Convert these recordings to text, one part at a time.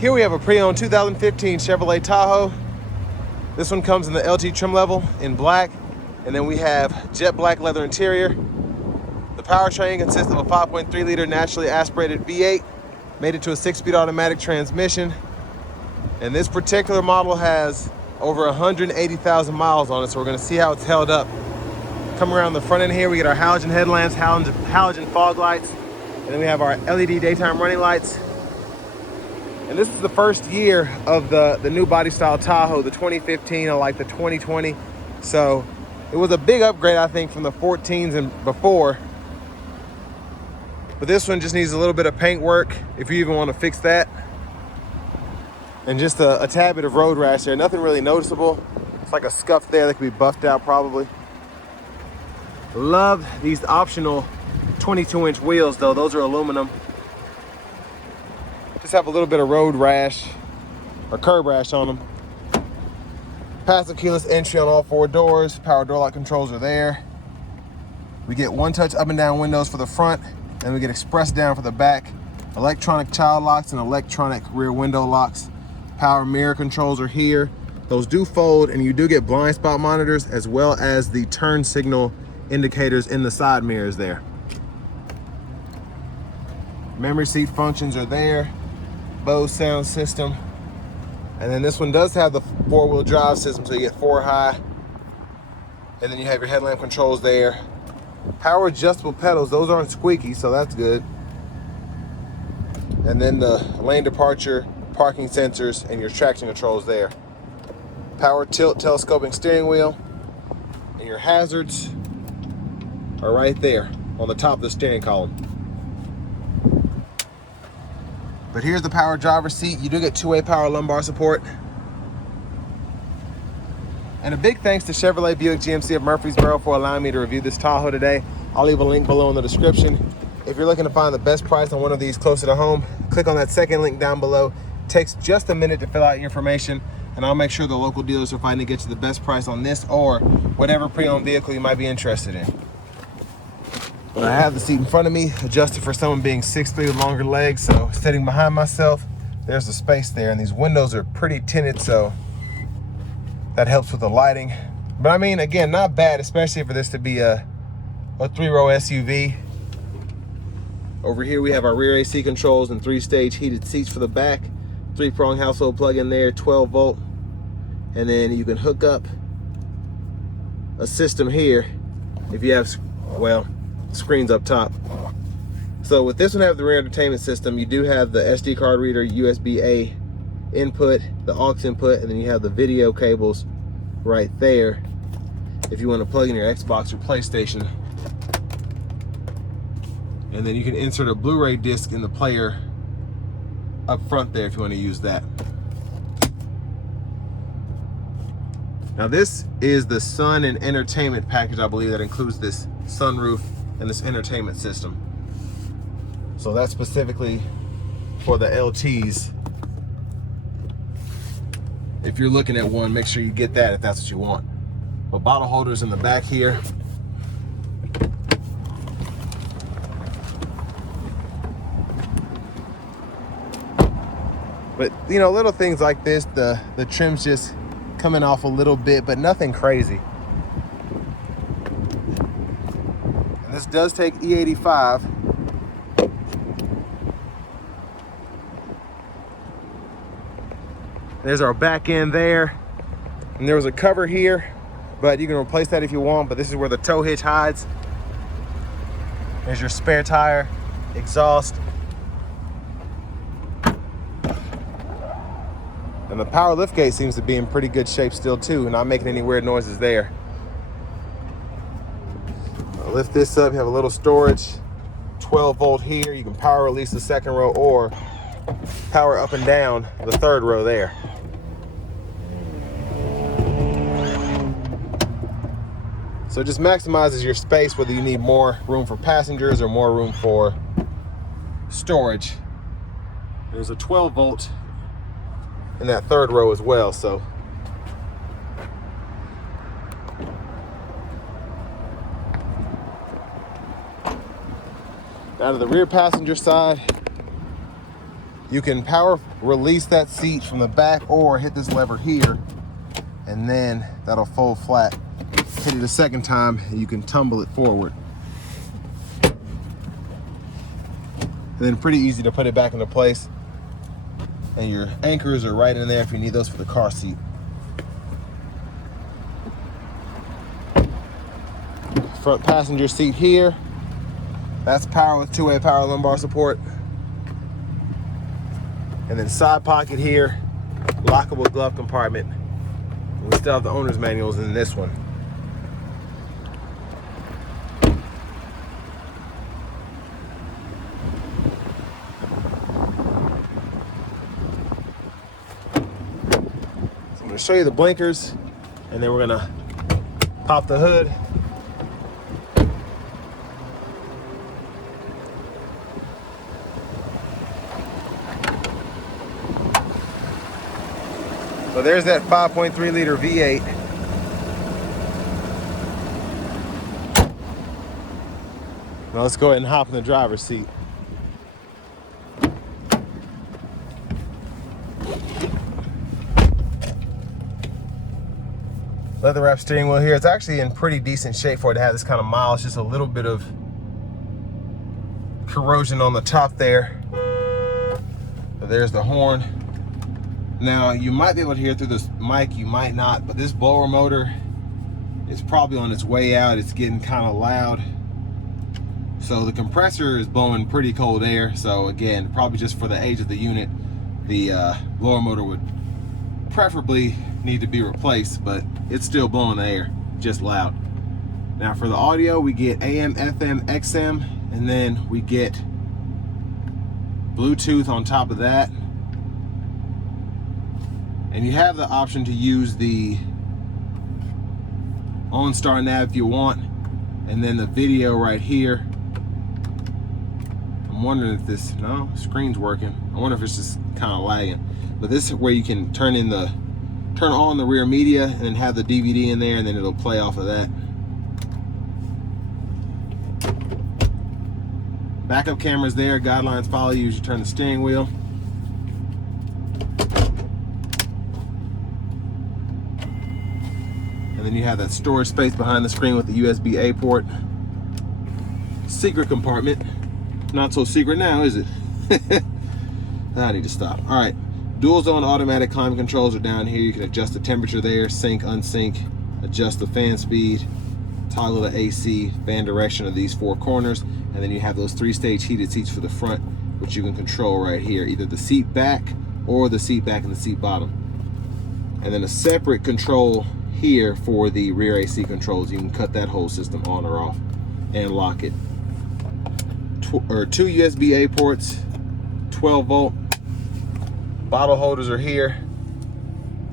Here we have a pre-owned 2015 Chevrolet Tahoe. This one comes in the LT trim level in black, and then we have jet black leather interior. The powertrain consists of a 5.3 liter naturally aspirated V8, made it to a 6-speed automatic transmission. And this particular model has over 180,000 miles on it, so we're gonna see how it's held up. Coming around the front end here, we get our halogen headlamps, halogen fog lights, and then we have our LED daytime running lights. And this is the first year of the new body style Tahoe, the 2015, unlike the 2020. So it was a big upgrade, I think, from the 14s and before. But this one just needs a little bit of paint work, if you even want to fix that. And just a tad bit of road rash there. Nothing really noticeable. It's like a scuff there that could be buffed out probably. Love these optional 22-inch wheels though. Those are aluminum. Just have a little bit of road rash or curb rash on them. Passive keyless entry on all 4 doors. Power door lock controls are there. We get one-touch up and down windows for the front, and we get express down for the back. Electronic child locks and electronic rear window locks. Power mirror controls are here. Those do fold, and you do get blind spot monitors as well as the turn signal indicators in the side mirrors there. Memory seat functions are there. Bose sound system. And then this one does have the 4-wheel drive system, so you get 4 high. And then you have your headlamp controls there. Power adjustable pedals, those aren't squeaky, so that's good. And then the lane departure, parking sensors, and your traction controls there. Power tilt telescoping steering wheel. And your hazards are right there on the top of the steering column. But here's the power driver's seat. You do get 2-way power lumbar support. And a big thanks to Chevrolet Buick GMC of Murfreesboro for allowing me to review this Tahoe today. I'll leave a link below in the description. If you're looking to find the best price on one of these closer to home, click on that second link down below. It takes just a minute to fill out your information, and I'll make sure the local dealers are fighting to get you the best price on this or whatever pre-owned vehicle you might be interested in. But I have the seat in front of me, adjusted for someone being 6'3" with longer legs, so sitting behind myself, there's the space there, and these windows are pretty tinted, so that helps with the lighting. But I mean, again, not bad, especially for this to be a 3-row SUV. Over here we have our rear AC controls and 3-stage heated seats for the back, 3-prong household plug in there, 12-volt, and then you can hook up a system here if you have, well, screens up top. So with this one, I have the rear entertainment system. You do have the SD card reader, USB-A input, the aux input, and then you have the video cables right there if you want to plug in your Xbox or PlayStation. And then you can insert a Blu-ray disc in the player up front there if you want to use that. Now this is the Sun and Entertainment package, I believe, that includes this sunroof and this entertainment system. So that's specifically for the LTs. If you're looking at one, make sure you get that if that's what you want. But bottle holders in the back here. But you know, little things like this, the trim's just coming off a little bit, but nothing crazy. And this does take E85. There's our back end there. And there was a cover here, but you can replace that if you want, but this is where the tow hitch hides. There's your spare tire, exhaust. And the power liftgate seems to be in pretty good shape still too, not making any weird noises there. I'll lift this up, you have a little storage, 12-volt here. You can power release the second row or power up and down the third row there. So it just maximizes your space, whether you need more room for passengers or more room for storage. There's a 12-volt in that third row as well, so. Down to the rear passenger side, You can power release that seat from the back or hit this lever here, and then that'll fold flat. Hit it a second time, and you can tumble it forward. And then pretty easy to put it back into place. And your anchors are right in there if you need those for the car seat. Front passenger seat here. That's power with two-way power lumbar support. And then side pocket here, lockable glove compartment. We still have the owner's manuals in this one. So I'm gonna show you the blinkers, and then we're gonna pop the hood. So there's that 5.3 liter V8. Now let's go ahead and hop in the driver's seat. Leather wrap steering wheel here. It's actually in pretty decent shape for it to have this kind of miles. Just a little bit of corrosion on the top there. So there's the horn. Now, you might be able to hear through this mic, you might not, but this blower motor is probably on its way out. It's getting kind of loud. So the compressor is blowing pretty cold air. So again, probably just for the age of the unit, the blower motor would preferably need to be replaced, but it's still blowing the air, just loud. Now for the audio, we get AM, FM, XM, and then we get Bluetooth on top of that. And you have the option to use the OnStar nav if you want. And then the video right here. I'm wondering if this, no, screen's working. I wonder if it's just kind of lagging. But this is where you can turn on the rear media and then have the DVD in there, and then it'll play off of that. Backup cameras there, guidelines follow you as you turn the steering wheel. And then you have that storage space behind the screen with the USB-A port. Secret compartment. Not so secret now, is it? I need to stop. All right, dual zone automatic climate controls are down here. You can adjust the temperature there, sync, unsync, adjust the fan speed, toggle the AC, fan direction of these four corners. And then you have those 3-stage heated seats for the front, which you can control right here, either the seat back or the seat back and the seat bottom. And then a separate control here for the rear AC controls. You can cut that whole system on or off and lock it. Two USB-A ports, 12 volt. Bottle holders are here.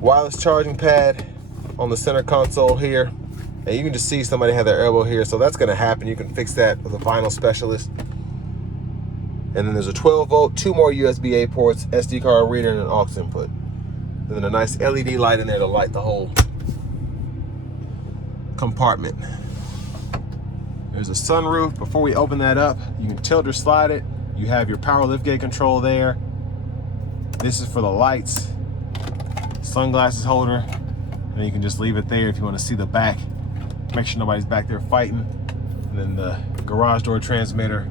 Wireless charging pad on the center console here. And you can just see somebody had their elbow here, so that's gonna happen. You can fix that with a vinyl specialist. And then there's a 12 volt, two more USB-A ports, SD card reader, and an aux input. And then a nice LED light in there to light the whole compartment. There's a sunroof. Before we open that up, you can tilt or slide it. You have your power liftgate control there. This is for the lights, sunglasses holder, and you can just leave it there if you want to see the back. Make sure nobody's back there fighting. And then the garage door transmitter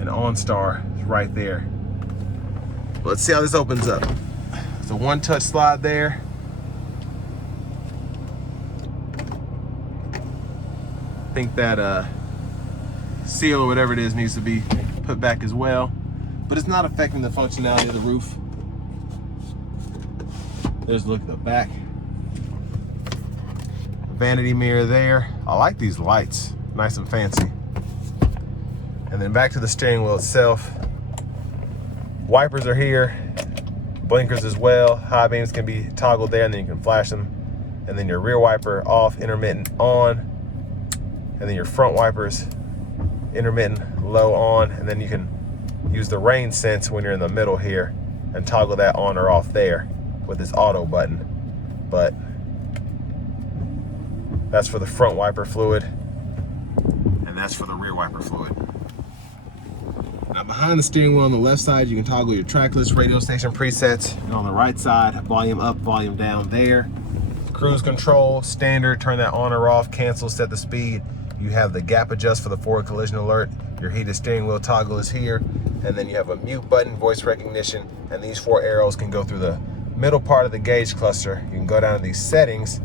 and OnStar is right there. Let's see how this opens up. It's a one-touch slide there. I think that seal or whatever it is needs to be put back as well, but it's not affecting the functionality of the roof. There's a look at the back. Vanity mirror there. I like these lights, nice and fancy. And then back to the steering wheel itself. Wipers are here, blinkers as well. High beams can be toggled there, and then you can flash them. And then your rear wiper off, intermittent on. And then your front wipers, intermittent, low on. And then you can use the rain sense when you're in the middle here and toggle that on or off there with this auto button. But that's for the front wiper fluid, and that's for the rear wiper fluid. Now Now behind the steering wheel on the left side, you can toggle your track list, radio station presets. And on the right side, volume up, volume down there. Cruise control, standard, turn that on or off, cancel, set the speed. You have the gap adjust for the forward collision alert. Your heated steering wheel toggle is here. And then you have a mute button, voice recognition, and these 4 arrows can go through the middle part of the gauge cluster. You can go down to these settings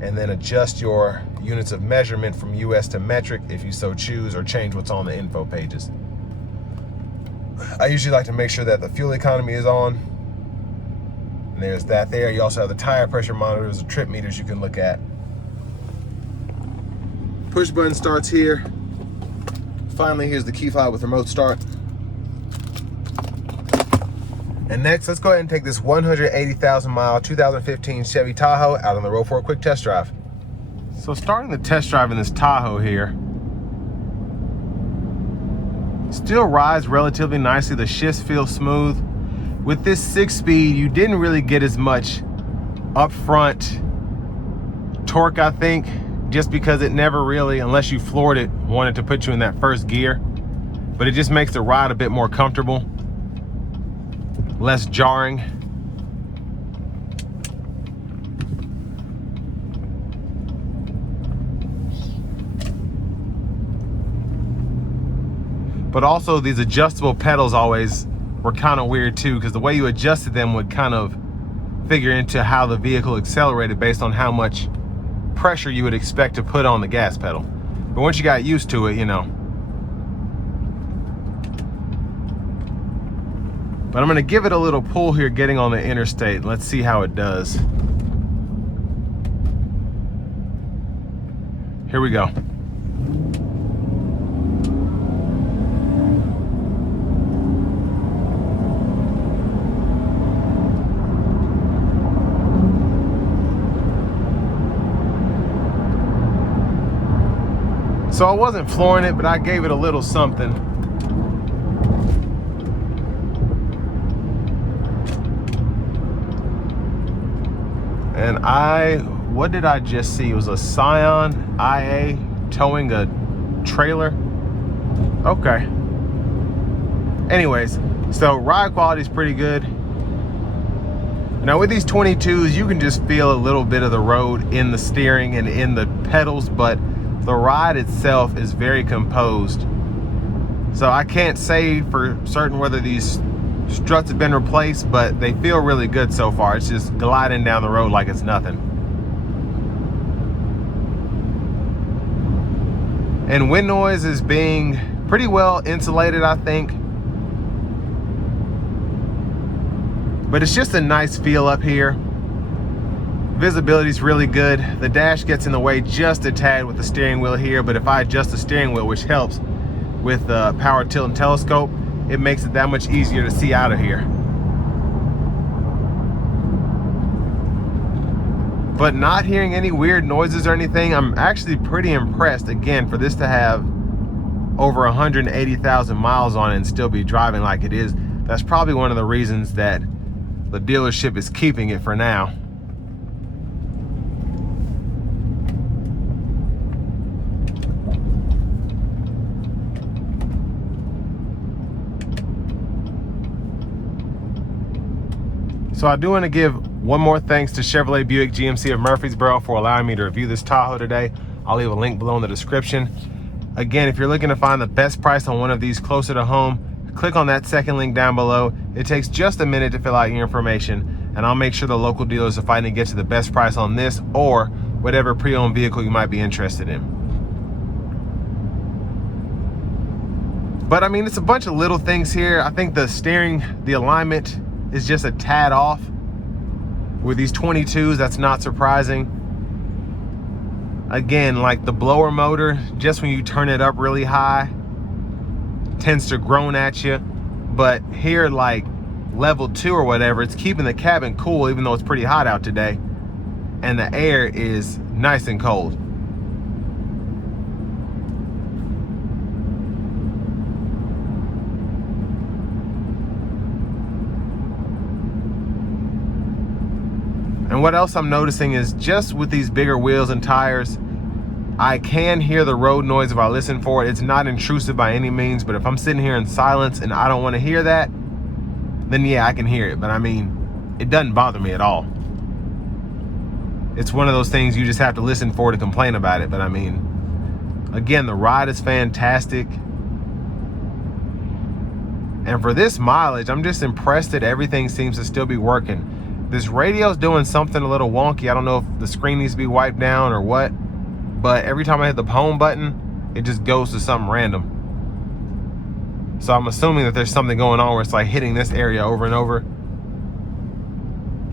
and then adjust your units of measurement from US to metric if you so choose, or change what's on the info pages. I usually like to make sure that the fuel economy is on. And there's that there. You also have the tire pressure monitors, the trip meters you can look at. Push button starts here. Finally, here's the key fob with remote start. And next, let's go ahead and take this 180,000 mile 2015 Chevy Tahoe out on the road for a quick test drive. So starting the test drive in this Tahoe here, still rides relatively nicely. The shifts feel smooth. With this 6-speed, you didn't really get as much upfront torque, I think, just because it never really, unless you floored it, wanted to put you in that first gear. But it just makes the ride a bit more comfortable, less jarring. But also these adjustable pedals always were kind of weird too, because the way you adjusted them would kind of figure into how the vehicle accelerated based on how much pressure you would expect to put on the gas pedal. But once you got used to it, you know. But I'm gonna give it a little pull here getting on the interstate. Let's see how it does. Here we go. So I wasn't flooring it, but I gave it a little something. And what did I just see? It was a Scion IA towing a trailer. Okay. Anyways, so ride quality is pretty good. Now with these 22s, you can just feel a little bit of the road in the steering and in the pedals, but the ride itself is very composed. So I can't say for certain whether these struts have been replaced, but they feel really good so far. It's just gliding down the road like it's nothing. And wind noise is being pretty well insulated, I think. But it's just a nice feel up here. Visibility is really good. The dash gets in the way just a tad with the steering wheel here, but if I adjust the steering wheel, which helps with power tilt and telescope, it makes it that much easier to see out of here. But not hearing any weird noises or anything, I'm actually pretty impressed, again, for this to have over 180,000 miles on it and still be driving like it is. That's probably one of the reasons that the dealership is keeping it for now. So I do want to give one more thanks to Chevrolet Buick GMC of Murfreesboro for allowing me to review this Tahoe today. I'll leave a link below in the description. Again, if you're looking to find the best price on one of these closer to home, click on that second link down below. It takes just a minute to fill out your information, and I'll make sure the local dealers are fighting to get you the best price on this or whatever pre-owned vehicle you might be interested in. But I mean, it's a bunch of little things here. I think the steering, the alignment is just a tad off. With these 22s, that's not surprising. Again, like the blower motor, just when you turn it up really high, tends to groan at you. But here, like level 2 or whatever, it's keeping the cabin cool even though it's pretty hot out today. And the air is nice and cold. And what else I'm noticing is just with these bigger wheels and tires, I can hear the road noise if I listen for it. It's not intrusive by any means, but if I'm sitting here in silence and I don't want to hear that, then yeah, I can hear it. But I mean, it doesn't bother me at all. It's one of those things you just have to listen for to complain about it. But I mean, again, the ride is fantastic. And for this mileage, I'm just impressed that everything seems to still be working. This radio's doing something a little wonky. I don't know if the screen needs to be wiped down or what, but every time I hit the home button, it just goes to something random. So I'm assuming that there's something going on where it's like hitting this area over and over.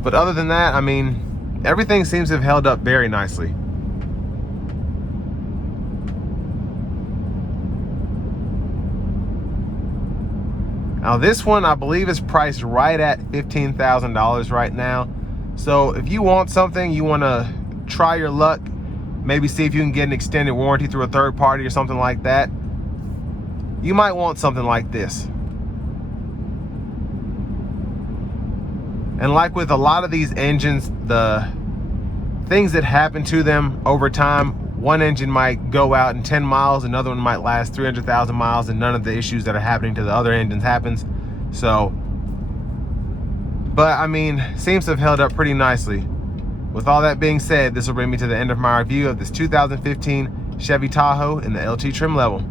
But other than that, I mean, everything seems to have held up very nicely. Now this one, I believe, is priced right at $15,000 right now. So if you want something, you want to try your luck, maybe see if you can get an extended warranty through a third party or something like that, you might want something like this. And like with a lot of these engines, the things that happen to them over time, one engine might go out in 10 miles, another one might last 300,000 miles, and none of the issues that are happening to the other engines happens. So, but I mean, seems to have held up pretty nicely. With all that being said, this will bring me to the end of my review of this 2015 Chevy Tahoe in the LT trim level.